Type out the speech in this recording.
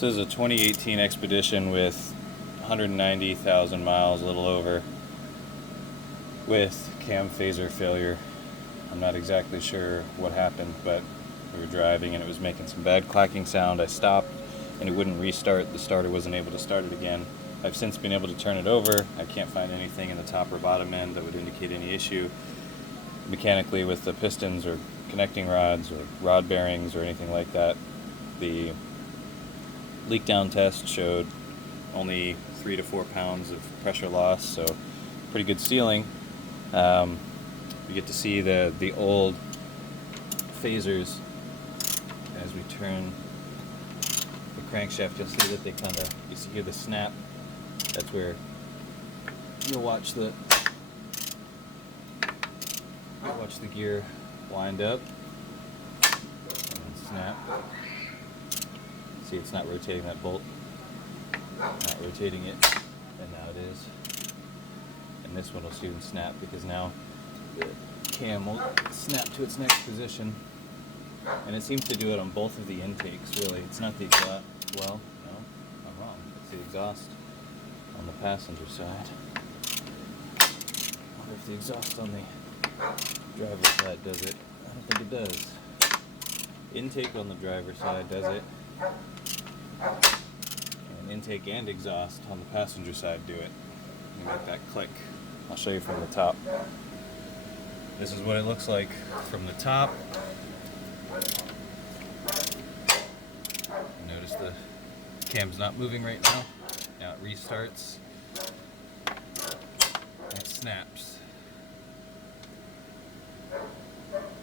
This is a 2018 Expedition with 190,000 miles, a little over, with cam phaser failure. I'm not exactly sure what happened, but we were driving and it was making some bad clacking sound. I stopped and it wouldn't restart. The starter wasn't able to start it again. I've since been able to turn it over. I can't find anything in the top or bottom end that would indicate any issue mechanically with the pistons or connecting rods or rod bearings or anything like that. The leak down test showed only 3 to 4 pounds of pressure loss, so pretty good sealing. You get to see the old phasers as we turn the crankshaft. You'll see that they you see here the snap. That's where you'll watch the gear wind up and snap. See, it's not rotating that bolt, not rotating it, and now it is. And this one will soon snap because now the cam will snap to its next position. And it seems to do it on both of the intakes, really. It's not the exhaust. Well, no, I'm wrong. It's the exhaust on the passenger side. I wonder if the exhaust on the driver's side does it. I don't think it does. Intake on the driver's side does it. And intake and exhaust on the passenger side do it. You make that click. I'll show you from the top. This is what it looks like from the top. Notice the cam's not moving right now. Now it restarts. And it snaps.